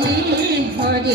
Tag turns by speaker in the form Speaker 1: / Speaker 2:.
Speaker 1: hari hari